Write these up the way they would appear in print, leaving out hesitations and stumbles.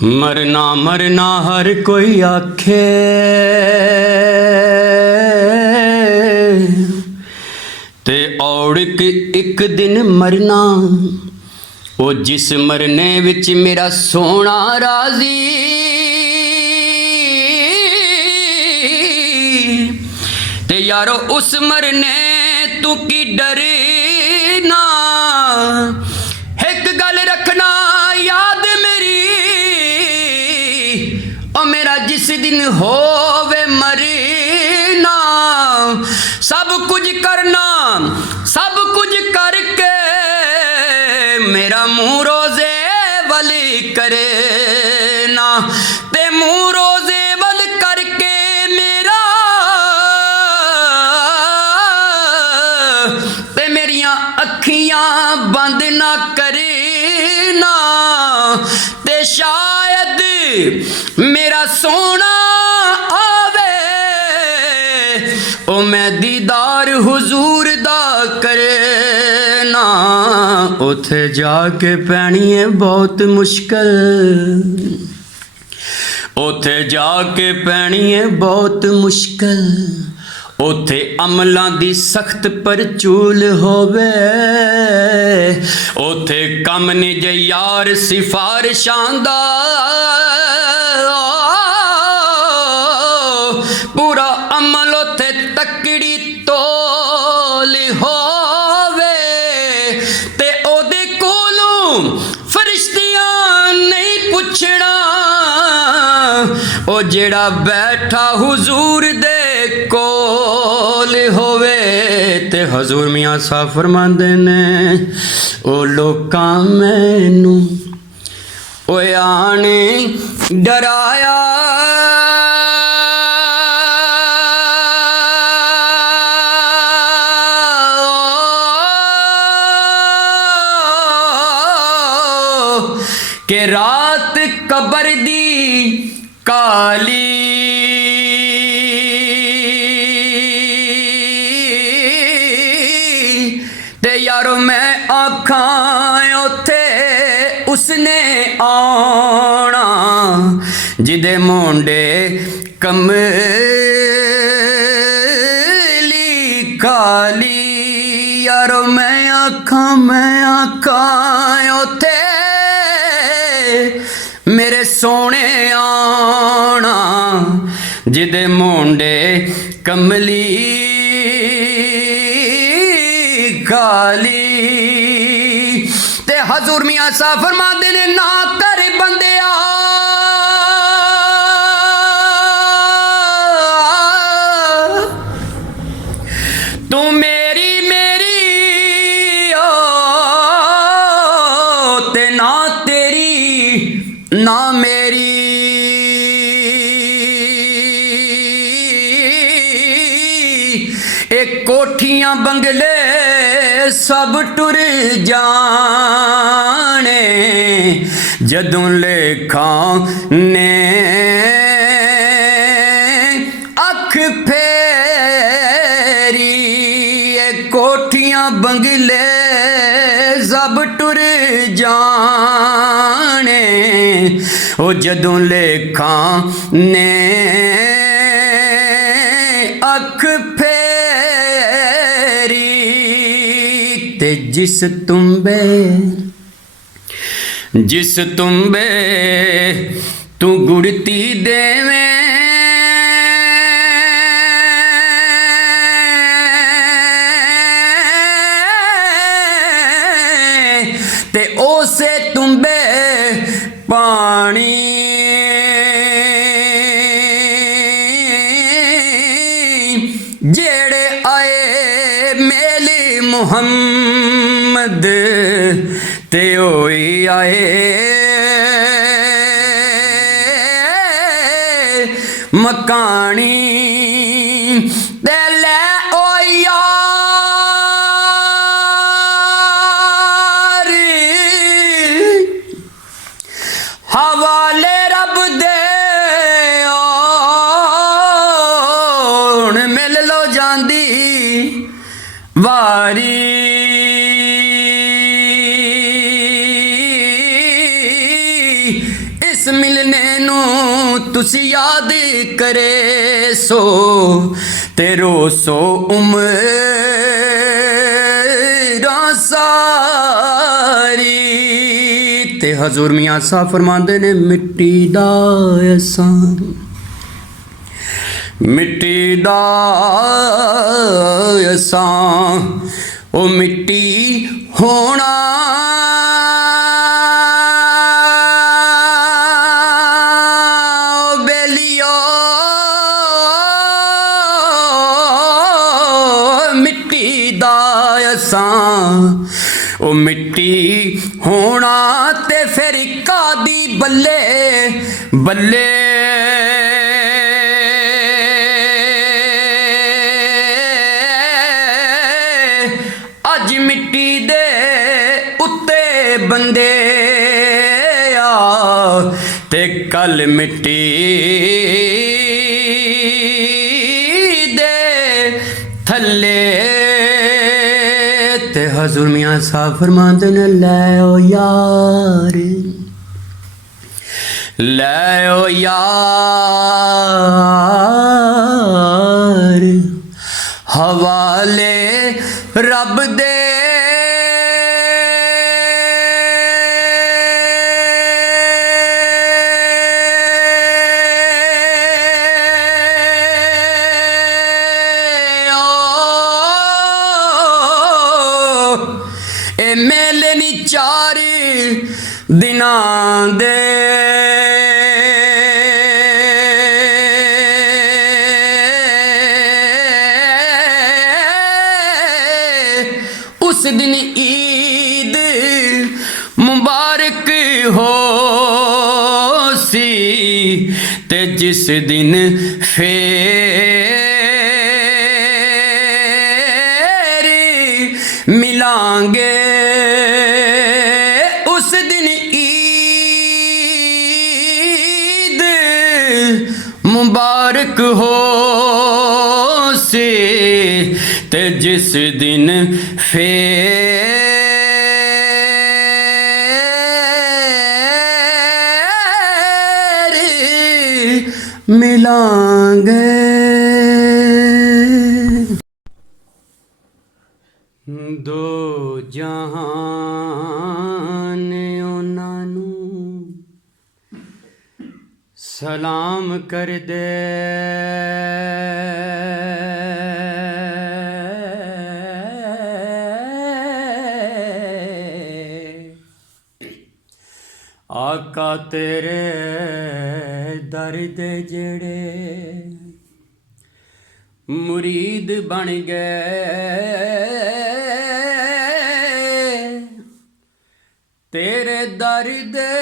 मरना मरना हर कोई आखे, ते औड़क एक दिन मरना। ओ जिस मरने विच मेरा सोना राजी, ते यारो उस मरने तू की डरना। एक गल रखना याद मेरी, ओ मेरा जिस दिन होवे मरना, सब कुछ करना, सब कुछ करके मेरा मुँह रोजे वली करे ना। ते मुँह रोजे वल करके मेरा, ते मेरिया अखियां बंद ना करे ना। ते शायद मेरा सोना आवे, ओ मैं दीदार हुजूर दा करे ना। उथे जाके पैनी है बहुत मुश्किल, उथे जाके पैनी है बहुत मुश्किल। उथे अमलां दी सख्त परचूल होवे, उथे कम ने जे यार सिफारिशां दा। पूरा अमल उथे तकड़ी तोल होवे, ते ओदे कोलों फरिश्तियां नहीं पुछना। ओ जेड़ा बैठा हुजूर दे कोल होवे। ते हजूर मियाँ साहब फरमांदे ने, ओ लोकां मैनू ओए आने डराया, के रात कबर दी काली, ते यारो मैं आखां उथे उसने आना, जिदे मोंडे कमली काली। यारो मैं आखां उथे मेरे सोने आना, जिदे मोंडे कमली काली। ते हजूर मियाँ साहब फरमाते ने, ना कर बंदिया तू मेरी मेरी ओ, ते ना तेरी ना मेरी। एक कोठियां बंगले सब टुर जाने, जदों लेखां ने अख फेरी। एक कोठियां बंगले सब टुर जाने, ओ जदों लेखां ने अख फेरी। ते जिस तुम्बे तू गुड़ती देवे, ते ओसे तुम्बे पानी, जेड़े आए मेली मुहम्मद, ते ओई आए मकानी। ते लै ओ यार हवाले रब दे, ओण मिल लो जांदी वारी। इस ਜਿਸ ਮਿਲਨੇ ਨੂੰ ਤੁਸੀਂ ਯਾਦ ਕਰੇ ਸੋ ਤੇ ਰੋਸੋ ਉਮਰਾਂ ਸਾਰੀ। ਤੇ ਹਜ਼ੂਰ ਮੀਆਂ ਸਾਹਿਬ ਫਰਮਾਉਂਦੇ ਨੇ ਮਿੱਟੀ ਦਾ ਅਸਾਂ, ਮਿੱਟੀ ਦਾ ਅਸਾਂ ਉਹ ਮਿੱਟੀ ਹੋਣਾ ਬੇਲੀਓ, ਮਿੱਟੀ ਦਾ ਅਸਾਂ ਉਹ ਮਿੱਟੀ ਹੋਣਾ। ਤੇ ਫਿਰ ਕਾਦੀ ਬੱਲੇ ਬੱਲੇ ਅੱਜ ਮਿੱਟੀ ਦੇ ਉੱਤੇ ਬੰਦੇ ਆ ਤੇ ਕੱਲ ਮਿੱਟੀ ਦੇ ਥੱਲੇ। ਤੇ ਹਜ਼ੂਰ ਮੀਆਂ ਸਾਹਿਬ ਫਰਮਾਉਂਦੇ ਨੇ ਲੈ ਓ ਯਾਰ, ਲੈ ਓ ਯਾਰ ਹਵਾਲੇ ਰੱਬ ਦੇ ਇਹ ਮੇਲੇ ਨੀ 4 ਦਿਨਾਂ ਦੇ ਉਸ ਦਿਨ ਈਦ ਮੁਬਾਰਕ ਹੋ ਸੀ ਤੇ ਜਿਸ ਦਿਨ ਫੇਰ ਮਿਲਾਂਗੇ ਉਸ ਦਿਨ ਈਦ ਮੁਬਾਰਕ ਹੋ ਸੀ ਤੇ ਜਿਸ ਦਿਨ ਫੇਰ ਮਿਲਾਂਗੇ। ਦੋ ਜਹਾਨ ਉਹਨਾਂ ਨੂੰ ਸਲਾਮ ਕਰਦੇ ਆਕਾ ਤੇਰੇ ਦਰ ਦੇ ਜਿਹੜੇ ਮੁਰੀਦ ਬਣ ਗਏ ਤੇਰੇ ਦਰ ਦੇ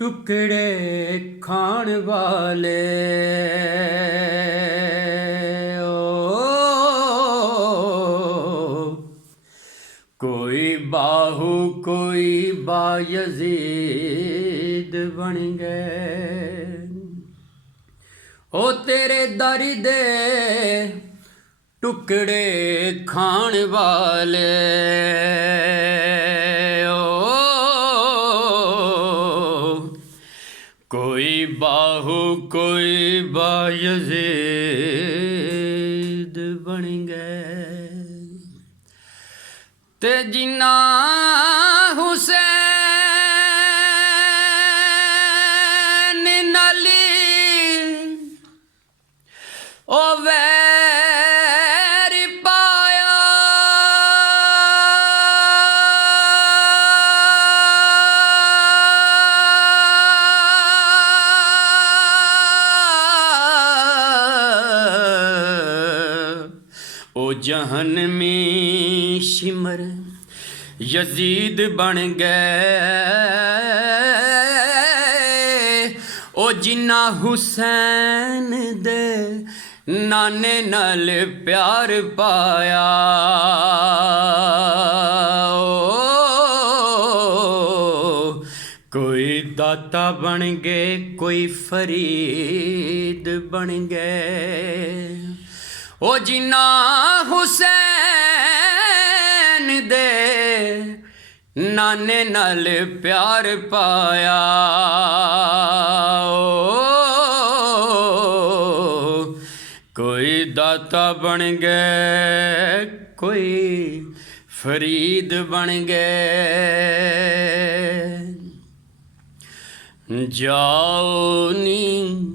ਟੁਕੜੇ ਖਾਣ ਵਾਲੇ ਕੋਈ ਬਾਹੂ ਕੋਈ ਬਾਯਜ਼ੀਦ ਬਣ ਗਏ ਉਹ ਤੇਰੇ ਦਰ ਦੇ ਟੁਕੜੇ ਖਾਣ ਵਾਲੇ ਕੋਈ ਬਾਹੂ ਕੋਈ ਬਾਯਜ਼ੀਦ ਬਣ ਗਏ ਤੇ ਜਿੰਨਾ ਹੁਸੈਨ ਨਾਲੀ ਉਹ ਵੈਰ ਪਾਇਆ ਉਹ ਜਹਨਮੀ शिमर यजीद बन गए ओ जिन्ना हुसैन दे नाने नाल प्यार पाया कोई दाता बन गए कोई फरीद बन गए ओ जिन्ना हुसैन दे ਨਾਨੇ ਨਾਲ ਪਿਆਰ ਪਾਇਆ ਕੋਈ ਦਾਤਾ ਬਣ ਗਏ ਕੋਈ ਫਰੀਦ ਬਣ ਗਏ ਜਾਓ ਨੀ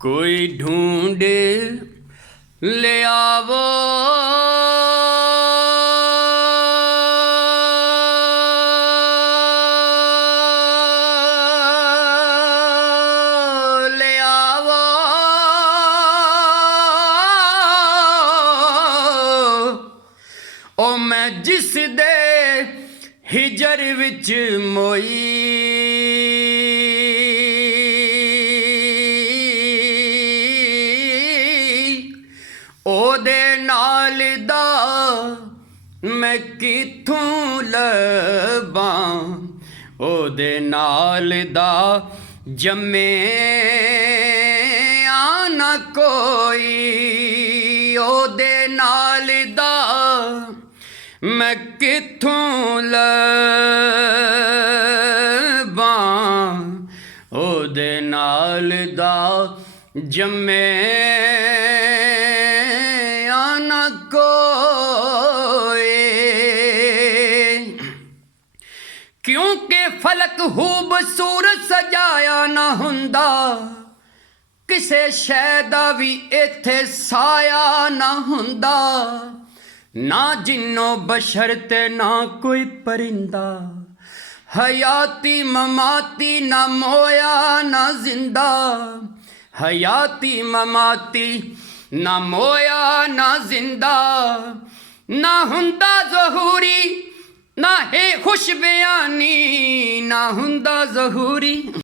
ਕੋਈ ਢੂੰਡੇ ਲਿਆਵੋ ਓ ਮੈਂ ਜਿਸ ਦੇ ਹਿਜਰ ਵਿੱਚ ਮੋਈ ਉਹਦੇ ਨਾਲ ਦਾ ਮੈਂ ਕਿੱਥੋਂ ਲੱਭਾਂ ਉਹਦੇ ਨਾਲ ਦਾ ਜੰਮਿਆ ਨਾ ਕੋਈ ਉਹਦੇ ਨਾਲ ਦਾ ਮੈਂ ਕਿੱਥੋਂ ਲੱਭਾਂ ਉਹਦੇ ਨਾਲ ਦਾ ਜੰਮਿਆ ਨਾ ਕੋਈ ਕਿਉਂਕਿ ਫਲਕ ਖੂਬਸੂਰਤ ਸਜਾਇਆ ਨਾ ਹੁੰਦਾ ਕਿਸੇ ਸ਼ੈ ਦਾ ਵੀ ਇੱਥੇ ਸਾਇਆ ਨਾ ਹੁੰਦਾ ਨਾ ਜਿੰਨੋਂ ਬਸ਼ਰ ਤੇ ਨਾ ਕੋਈ ਪਰਿੰਦਾ ਹਯਾਤੀ ਮਮਾਤੀ ਨਾ ਮੋਇਆ ਨਾ ਜ਼ਿੰਦਾ ਹਯਾਤੀ ਮਮਾਤੀ ਨਾ ਮੋਇਆ ਨਾ ਜ਼ਿੰਦਾ ਨਾ ਹੁੰਦਾ ਜ਼ਹੂਰੀ ਨਾ ਹੈ ਖੁਸ਼ ਬਿਆਨੀ ਨਾ ਹੁੰਦਾ ਜ਼ਹੂਰੀ